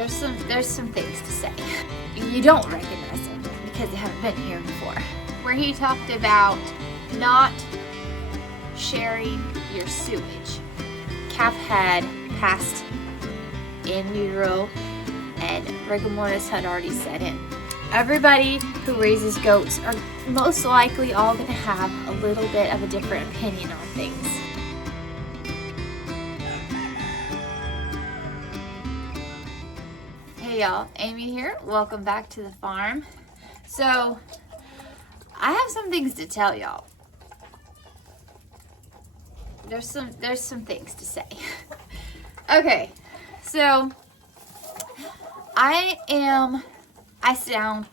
there's some things to say. You don't recognize them because they haven't been here before. Where he talked about not sharing your sewage. Calf had passed in utero and rigor mortis had already set in. Everybody who raises goats are most likely all going to have a little bit of a different opinion on things. Hey y'all, Amy here. Welcome back to the farm. So, I have some things to tell y'all. There's some things to say. Okay, so I sound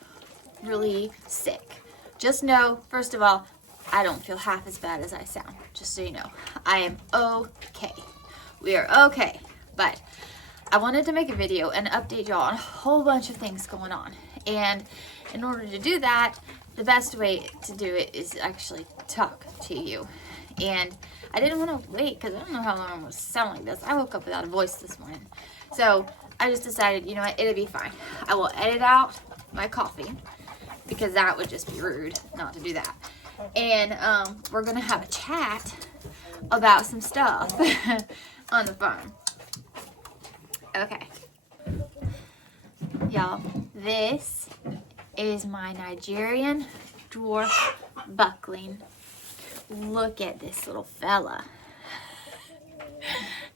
really sick. Just know, first of all, I don't feel half as bad as I sound. Just so you know, I am okay. We are okay. But I wanted to make a video and update y'all on a whole bunch of things going on. And in order to do that, the best way to do it is actually talk to you. And I didn't want to wait because I don't know how long I'm going to sound like this. I woke up without a voice this morning. So I just decided, you know what, it'll be fine. I will edit out my coughing because that would just be rude not to do that. And we're going to have a chat about some stuff on the farm. Okay. Y'all, this is my Nigerian dwarf buckling. Look at this little fella.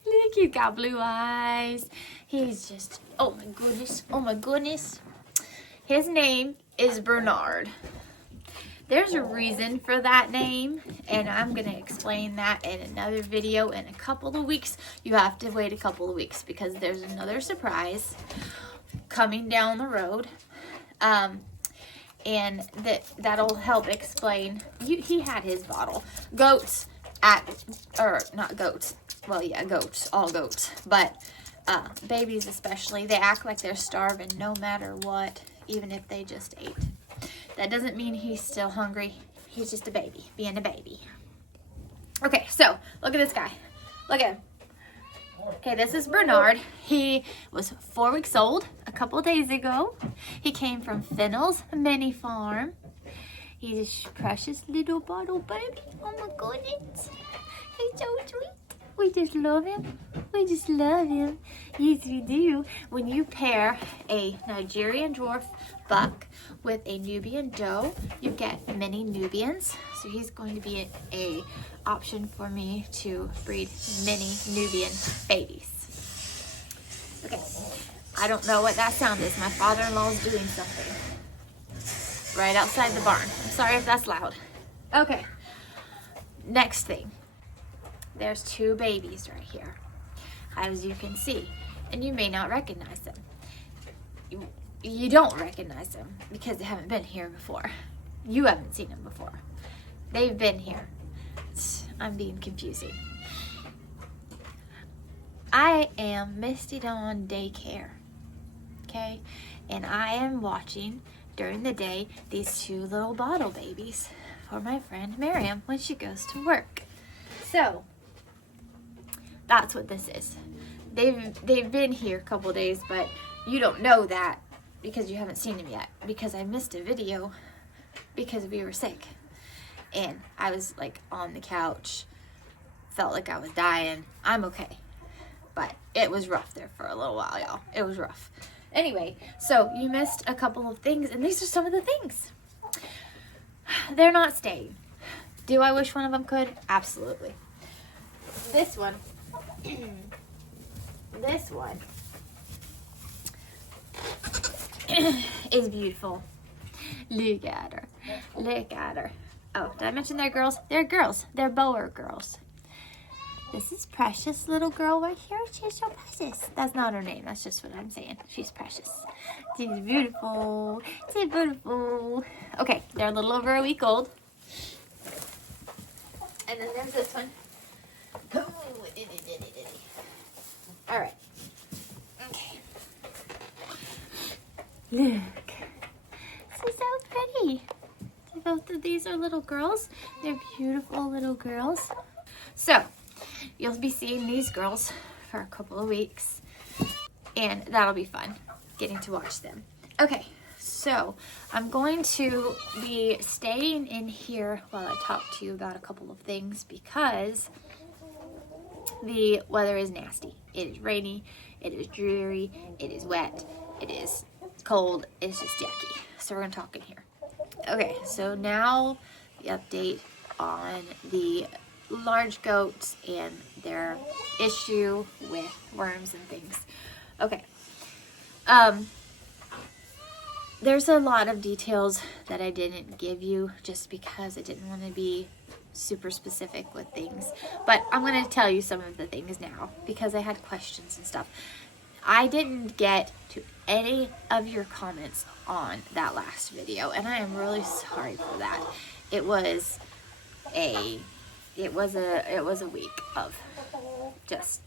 Look, he's got blue eyes. He's just, oh my goodness, oh my goodness. His name is Bernard. There's a reason for that name, and I'm going to explain that in another video in a couple of weeks. You have to wait a couple of weeks because there's another surprise coming down the road. And that'll help explain. He had his bottle. Goats not goats. Well, yeah, goats, all goats. But babies especially, they act like they're starving no matter what, even if they just ate. That doesn't mean he's still hungry. He's just a baby, being a baby. Okay, so look at this guy. Look at him. Okay, this is Bernard. He was 4 weeks old a couple of days ago. He came from Fennel's mini farm. He's a precious little bottle baby. Oh my goodness. He's so sweet. We just love him. We just love him. Yes, we do. When you pair a Nigerian dwarf buck with a Nubian doe, you get mini Nubians. So he's going to be a option for me to breed mini Nubian babies. Okay, I don't know what that sound is. My father-in-law is doing something right outside the barn. I'm sorry if that's loud. Okay, next thing. There's 2 babies right here, as you can see, and you may not recognize them. You don't recognize them because they haven't been here before. You haven't seen them before. They've been here. I'm being confusing. I am Misty Dawn Daycare, okay? And I am watching during the day these 2 little bottle babies for my friend Miriam when she goes to work. So that's what this is. They've been here a couple days, but you don't know that because you haven't seen them yet because I missed a video because we were sick. And I was like on the couch, felt like I was dying. I'm okay. But it was rough there for a little while, y'all. It was rough. Anyway, so you missed a couple of things, and these are some of the things. They're not staying. Do I wish one of them could? Absolutely. This one. This one is beautiful. Look at her. Look at her. Oh, did I mention they're girls? They're girls. They're Boer girls. This is Precious, little girl right here. She's so precious. That's not her name. That's just what I'm saying. She's precious. She's beautiful. She's beautiful. Okay, they're a little over a week old. And then there's this one. All right. Okay. Look. This is so pretty. Both of these are little girls. They're beautiful little girls. So, you'll be seeing these girls for a couple of weeks. and that'll be fun getting to watch them. Okay, so I'm going to be staying in here while I talk to you about a couple of things because the weather is nasty. It is rainy, it is dreary, it is wet, it is cold, it's just yucky. So we're gonna talk in here. Okay, so now the update on the large goats and their issue with worms and things. Okay, there's a lot of details that I didn't give you just because I didn't want to be super specific with things, but I'm going to tell you some of the things now because I had questions and stuff. I didn't get to any of your comments on that last video, and I am really sorry for that. It was a week of just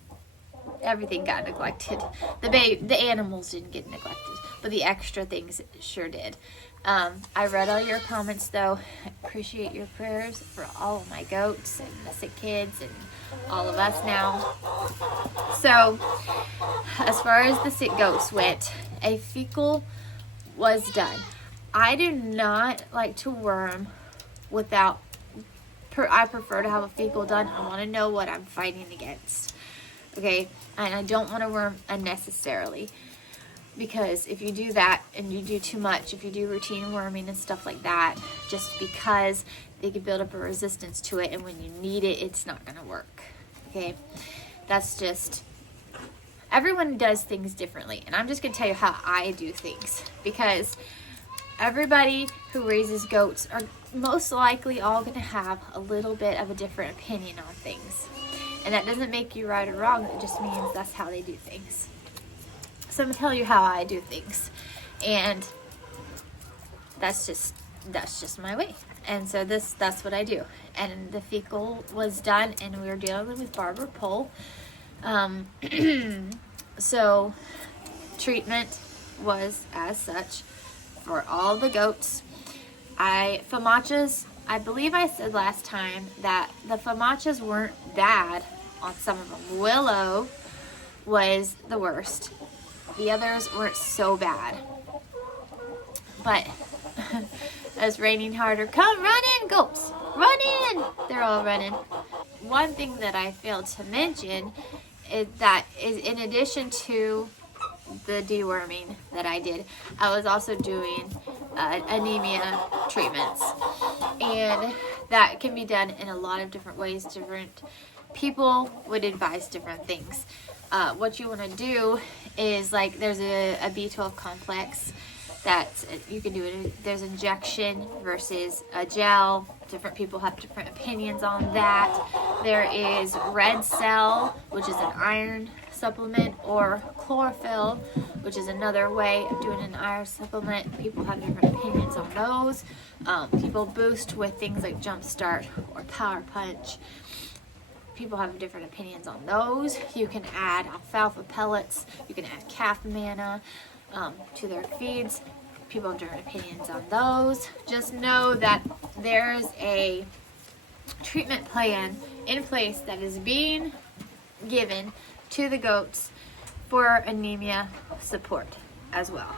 everything got neglected. The animals didn't get neglected, but the extra things sure did. I read all your comments though. I appreciate your prayers for all of my goats and the sick kids and all of us now. So, as far as the sick goats went, a fecal was done. I do not like to worm without, I prefer to have a fecal done. I want to know what I'm fighting against. Okay, and I don't want to worm unnecessarily. Because if you do that and you do too much, if you do routine worming and stuff like that, just because they can build up a resistance to it, and when you need it, it's not going to work. Okay? That's just, everyone does things differently. And I'm just going to tell you how I do things. Because everybody who raises goats are most likely all going to have a little bit of a different opinion on things. And that doesn't make you right or wrong. It just means that's how they do things. So I'm gonna tell you how I do things, and that's just my way. And so that's what I do. And the fecal was done, and we were dealing with barber pole. So treatment was as such for all the goats. FAMACHAs, I believe I said last time that the FAMACHAs weren't bad on some of them. Willow was the worst. The others weren't so bad. But it's raining harder. Come, run in, goats. Run in. They're all running. One thing that I failed to mention is that in addition to the deworming that I did, I was also doing anemia treatments. And that can be done in a lot of different ways. Different people would advise different things. What you want to do is, like, there's a B12 complex that you can do it. There's injection versus a gel. Different people have different opinions on that. There is red cell, which is an iron supplement, or chlorophyll, which is another way of doing an iron supplement. People have different opinions on those. People boost with things like Jump Start or Power Punch. People have different opinions on those. You can add alfalfa pellets. You can add calf manna to their feeds. People have different opinions on those. Just know that there's a treatment plan in place that is being given to the goats for anemia support as well.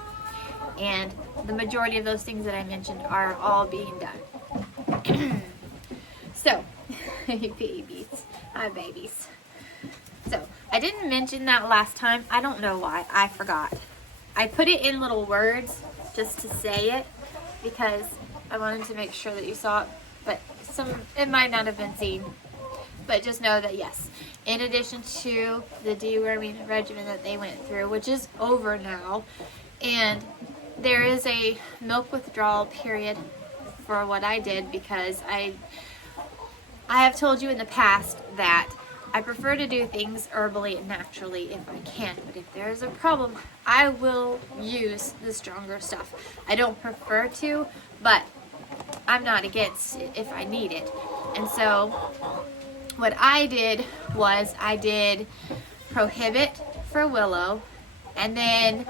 And the majority of those things that I mentioned are all being done. So, babies. Hi, babies. So, I didn't mention that last time. I don't know why. I forgot. I put it in little words just to say it because I wanted to make sure that you saw it. But it might not have been seen. But just know that, yes, in addition to the deworming regimen that they went through, which is over now, and there is a milk withdrawal period for what I did because I have told you in the past that I prefer to do things herbally and naturally if I can, but if there is a problem, I will use the stronger stuff. I don't prefer to, but I'm not against it if I need it. And so what I did was I did prohibit for Willow, and then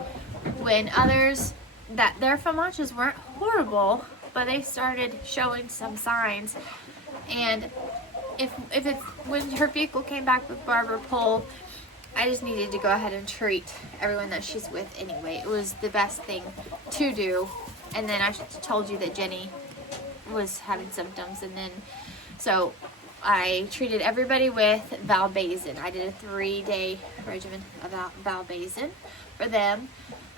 when others, that their FAMACHAs weren't horrible, but they started showing some signs. And if it's when her fecal came back with barber pole, I just needed to go ahead and treat everyone that she's with anyway. It was the best thing to do. And then I told you that Jenny was having symptoms, and then so I treated everybody with Valbazin. I did a 3-day regimen of Valbazin for them.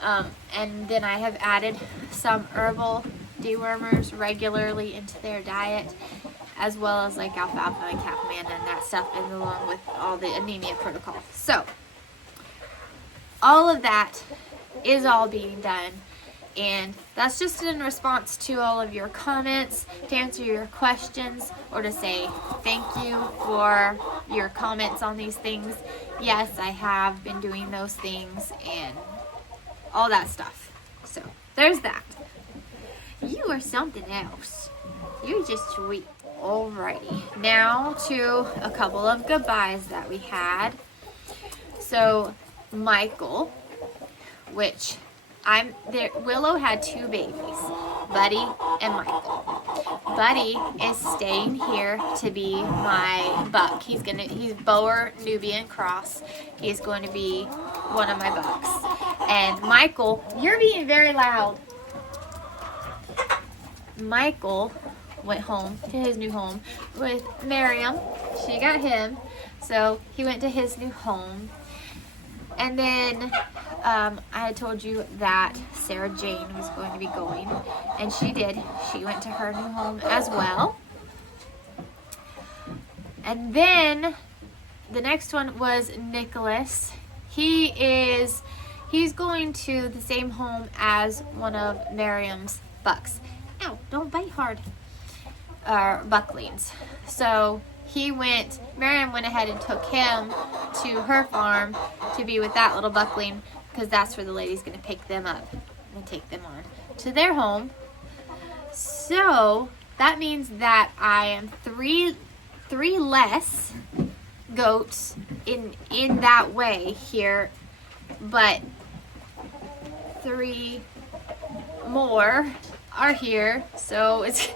And then I have added some herbal dewormers regularly into their diet, as well as like alfalfa and capamana and that stuff, and along with all the anemia protocol. So all of that is all being done, and that's just in response to all of your comments, to answer your questions, or to say thank you for your comments on these things. Yes, I have been doing those things and all that stuff. So there's that. You are something else. You're just sweet. Alrighty, now to a couple of goodbyes that we had. So Michael, which Willow had 2 babies, Buddy and Michael. Buddy is staying here to be my buck. He's Boer Nubian cross. He's going to be one of my bucks. And Michael, you're being very loud. Michael went home to his new home with Miriam. She got him, so he went to his new home. And then I had told you that Sarah Jane was going to be going, and she did. She went to her new home as well. And then the next one was Nicholas. He's going to the same home as one of Miriam's bucks. Ow, don't bite hard. Bucklings. So Miriam went ahead and took him to her farm to be with that little buckling, because that's where the lady's going to pick them up and take them on to their home. So that means that I am three less goats in that way here, but 3 more are here, so it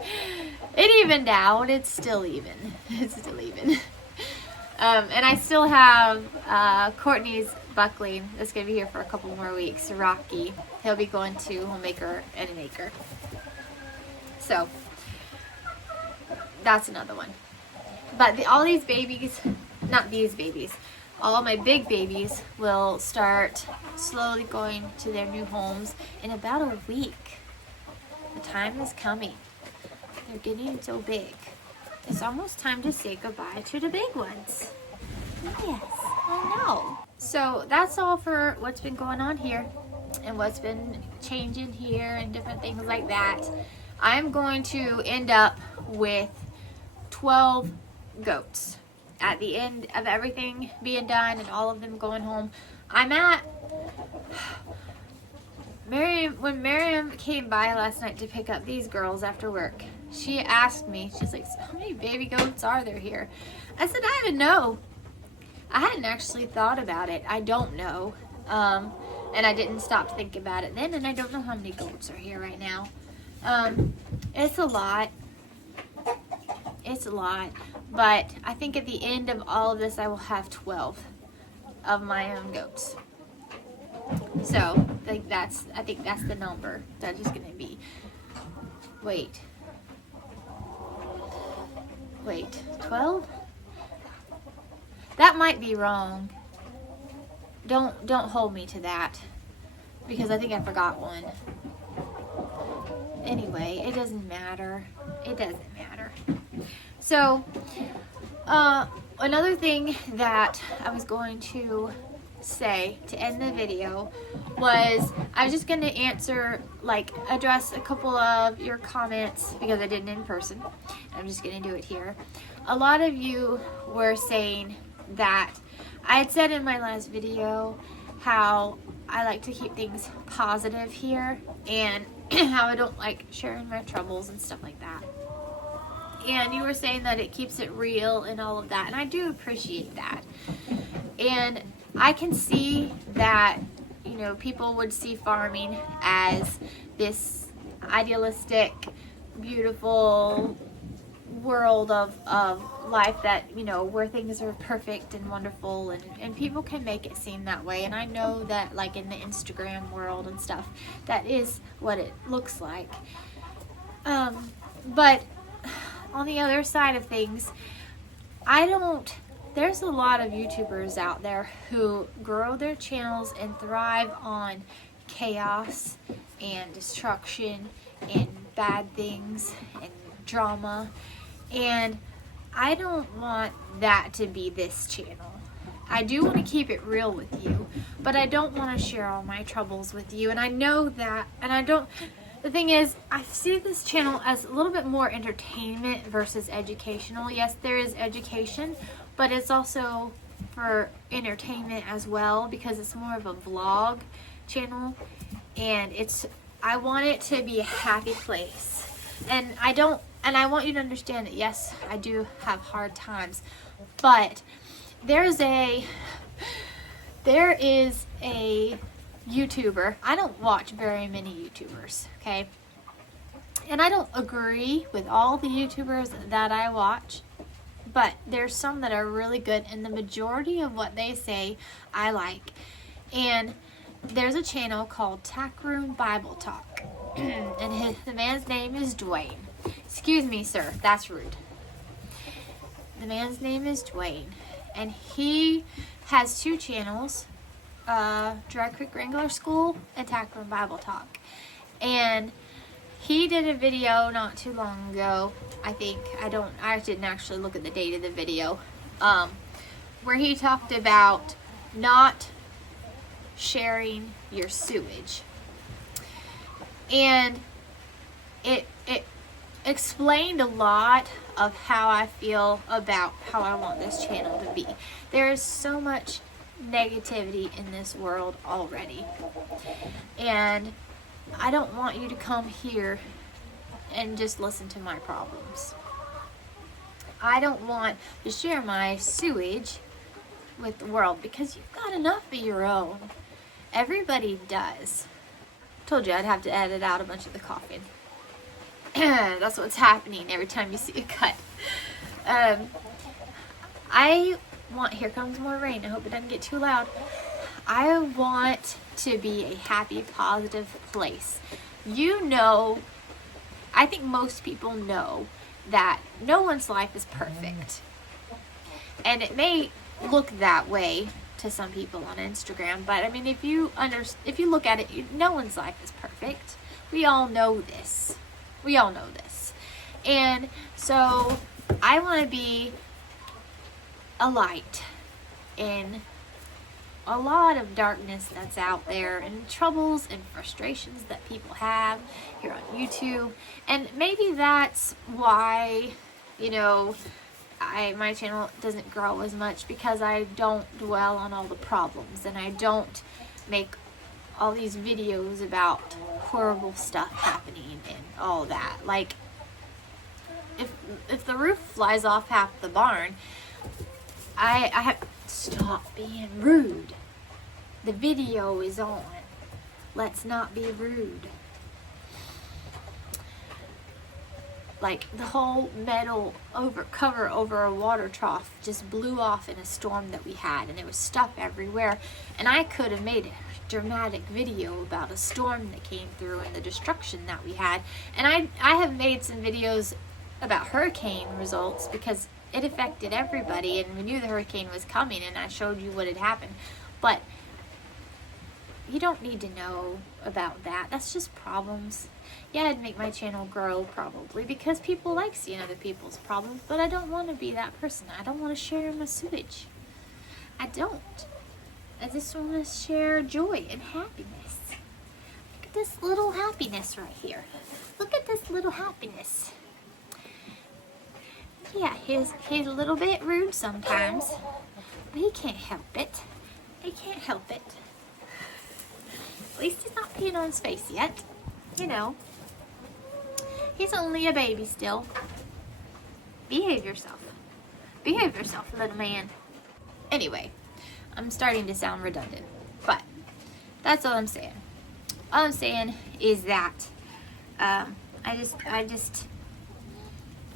evened out. It's still even. And I still have Courtney's buckling that's going to be here for a couple more weeks, Rocky. He'll be going to Homemaker and an Acre. So that's another one. But all these babies, not these babies, all of my big babies will start slowly going to their new homes in about a week. The time is coming. They're getting so big. It's almost time to say goodbye to the big ones. Yes, I know. So that's all for what's been going on here and what's been changing here and different things like that. I'm going to end up with 12 goats at the end of everything being done and all of them going home. When Miriam came by last night to pick up these girls after work, she asked me, she's like, how many baby goats are there here? I said, I don't know. I hadn't actually thought about it. I don't know. And I didn't stop to think about it then, and I don't know how many goats are here right now. It's a lot. It's a lot. But I think at the end of all of this, I will have 12 of my own goats. So I think that's the number that is going to be. Wait, 12? That might be wrong. Don't hold me to that, because I think I forgot one. Anyway, it doesn't matter. It doesn't matter. So, another thing that I was going to say to end the video was I was just going to address a couple of your comments, because I didn't in person. I'm just going to do it here. A lot of you were saying that I had said in my last video how I like to keep things positive here, and how I don't like sharing my troubles and stuff like that. And you were saying that it keeps it real and all of that, and I do appreciate that. And I can see that, people would see farming as this idealistic, beautiful, world of life that, you know, where things are perfect and wonderful, and people can make it seem that way. And I know that, like, in the Instagram world and stuff, that is what it looks like. But on the other side of things, there's a lot of YouTubers out there who grow their channels and thrive on chaos and destruction and bad things and drama, and I don't want that to be this channel. I do want to keep it real with you, but I don't want to share all my troubles with you, and I know that, and the thing is, I see this channel as a little bit more entertainment versus educational. Yes, there is education, but it's also for entertainment as well, because it's more of a vlog channel, and I want it to be a happy place. And I want you to understand that, yes, I do have hard times, but there is a YouTuber. I don't watch very many YouTubers, okay? And I don't agree with all the YouTubers that I watch, but there's some that are really good, and the majority of what they say I like. And there's a channel called Tackroom Bible Talk, and the man's name is Dwayne. Excuse me, sir, that's rude. The man's name is Dwayne, and he has two channels, Dry Creek Wrangler School and Tackroom Bible Talk. And he did a video not too long ago, I think. I didn't actually look at the date of the video, where he talked about not sharing your sewage. And it explained a lot of how I feel about how I want this channel to be. There is so much negativity in this world already, and I don't want you to come here and just listen to my problems. I don't want to share my sewage with the world, because you've got enough of your own. Everybody does. Told you I'd have to edit out a bunch of the coughing. That's what's happening every time you see a cut. Here comes more rain. I hope it doesn't get too loud. I want to be a happy, positive place. You know, I think most people know that no one's life is perfect. And it may look that way to some people on Instagram, but I mean, if you look at it, no one's life is perfect. We all know this. And so I want to be a light in a lot of darkness that's out there, and troubles and frustrations that people have here on YouTube. And maybe that's why, you know, my channel doesn't grow as much, because I don't dwell on all the problems, and I don't make all these videos about horrible stuff happening and all that. Like, if the roof flies off half the barn, I have to stop being rude. The video is on. Let's not be rude. Like, the whole metal cover over a water trough just blew off in a storm that we had, and there was stuff everywhere. And I could have made a dramatic video about a storm that came through and the destruction that we had. And I have made some videos about hurricane results, because it affected everybody, and we knew the hurricane was coming, and I showed you what had happened. But you don't need to know about that. That's just problems. Yeah, I'd make my channel grow probably, because people like seeing other people's problems, but I don't want to be that person. I don't want to share my sewage. I don't. I just want to share joy and happiness. Look at this little happiness right here. Look at this little happiness. Yeah, he's a little bit rude sometimes, but he can't help it. He can't help it. At least he's not peeing on his face yet. You know, he's only a baby still. Behave yourself. Behave yourself, little man. Anyway, I'm starting to sound redundant, but that's all I'm saying. All I'm saying is that I just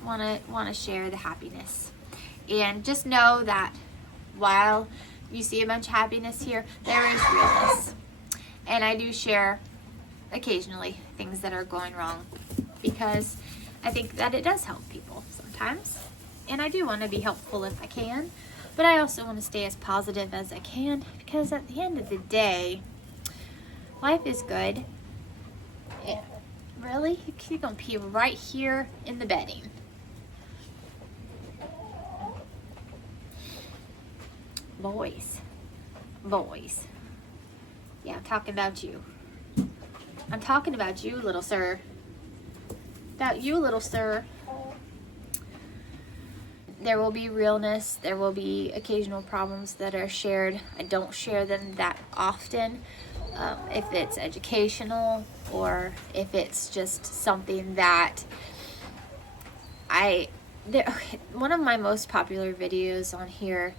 want to share the happiness. And just know that while you see a bunch of happiness here, there is realness. And I do share occasionally things that are going wrong, because I think that it does help people sometimes. And I do want to be helpful if I can, but I also want to stay as positive as I can, because at the end of the day, life is good. Yeah. Really? You're going to pee right here in the bedding. Boys. Yeah, I'm talking about you. I'm talking about you, little sir. About you, little sir. There will be realness. There will be occasional problems that are shared. I don't share them that often. If it's educational, or if it's just something that one of my most popular videos on here,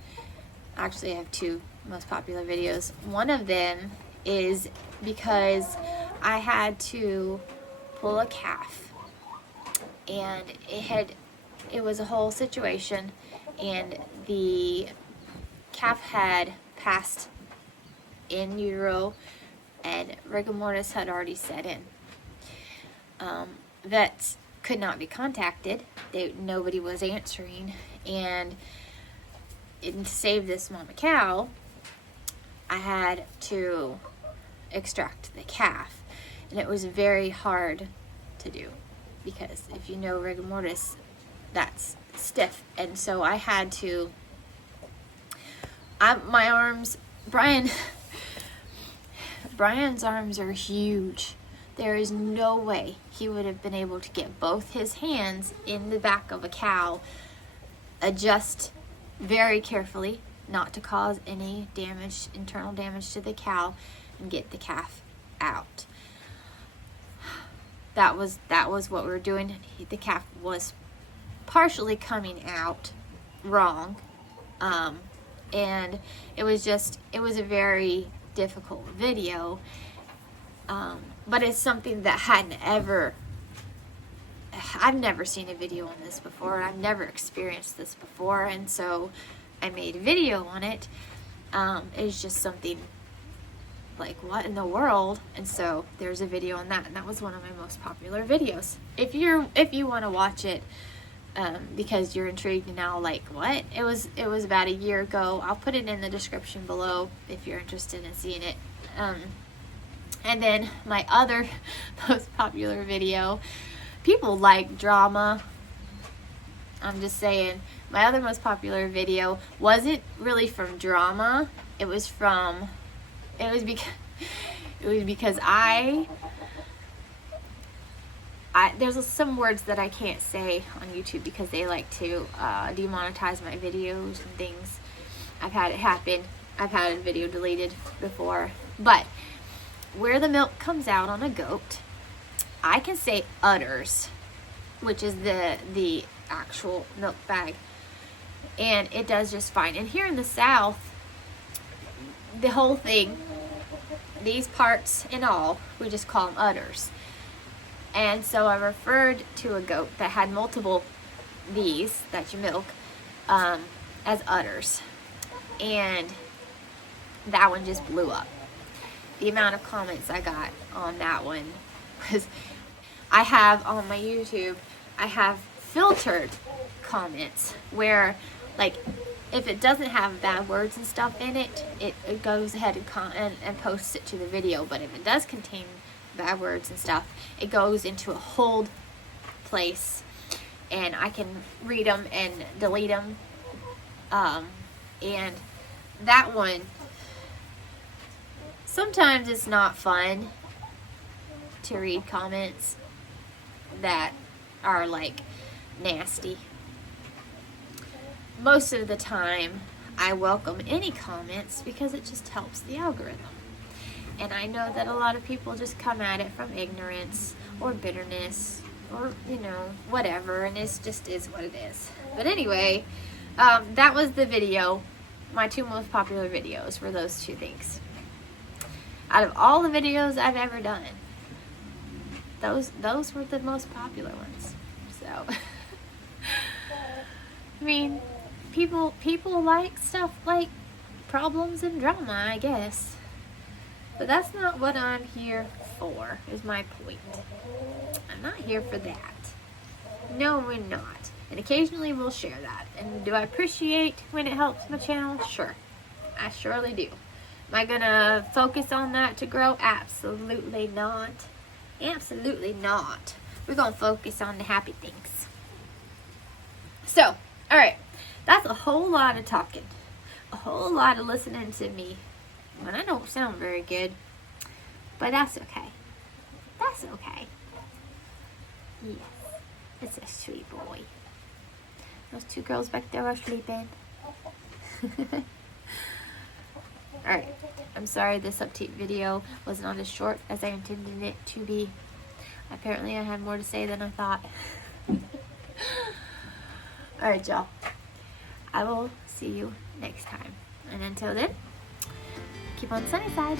actually I have two most popular videos. One of them is because I had to pull a calf, and it was a whole situation, and the calf had passed in utero, and rigor mortis had already set in. Vets could not be contacted. Nobody was answering, and to save this mama cow, I had to extract the calf, and it was very hard to do, because if you know rigor mortis, that's stiff. And so I had to, my arms, Brian's arms are huge. There is no way he would have been able to get both his hands in the back of a cow, adjust very carefully not to cause any damage, internal damage to the cow, and get the calf out. That was what we were doing. The calf was partially coming out wrong, and it was a very difficult video, but it's something that I've never seen a video on this before. I've never experienced this before, and so I made a video on it. It's just something like, what in the world? And so there's a video on that, and that was one of my most popular videos. If you want to watch it, because you're intrigued now, like, what? It was about a year ago. I'll put it in the description below if you're interested in seeing it. And then my other most popular video, people like drama. I'm just saying, my other most popular video wasn't really from drama. It was because there's some words that I can't say on YouTube because they like to demonetize my videos and things. I've had it happen. I've had a video deleted before. But where the milk comes out on a goat, I can say udders, which is the actual milk bag, and it does just fine. And here in the South, the whole thing, these parts and all, we just call them udders. And so I referred to a goat that had multiple these that you milk as udders, and that one just blew up. The amount of comments I got on that one was, I have on my YouTube, I have filtered comments where, like, if it doesn't have bad words and stuff in it, it goes ahead and posts it to the video. But if it does contain bad words and stuff, it goes into a hold place, and I can read them and delete them. And that one, sometimes it's not fun to read comments that are like nasty. Most of the time, I welcome any comments because it just helps the algorithm. And I know that a lot of people just come at it from ignorance or bitterness or, whatever, and it just is what it is. But anyway, that was the video. My two most popular videos were those two things. Out of all the videos I've ever done, those were the most popular ones. So I mean, people like stuff like problems and drama, I guess. But that's not what I'm here for, is my point. I'm not here for that. No, we're not. And occasionally we'll share that. And do I appreciate when it helps my channel? Sure. I surely do. Am I gonna focus on that to grow? Absolutely not. Absolutely not. We're gonna focus on the happy things. So, alright. That's a whole lot of talking. A whole lot of listening to me. And I don't sound very good. But that's okay. That's okay. Yes. It's a sweet boy. Those two girls back there are sleeping. Alright. I'm sorry this update video was not as short as I intended it to be. Apparently I had more to say than I thought. Alright, y'all. I will see you next time. And until then, keep on the sunny side.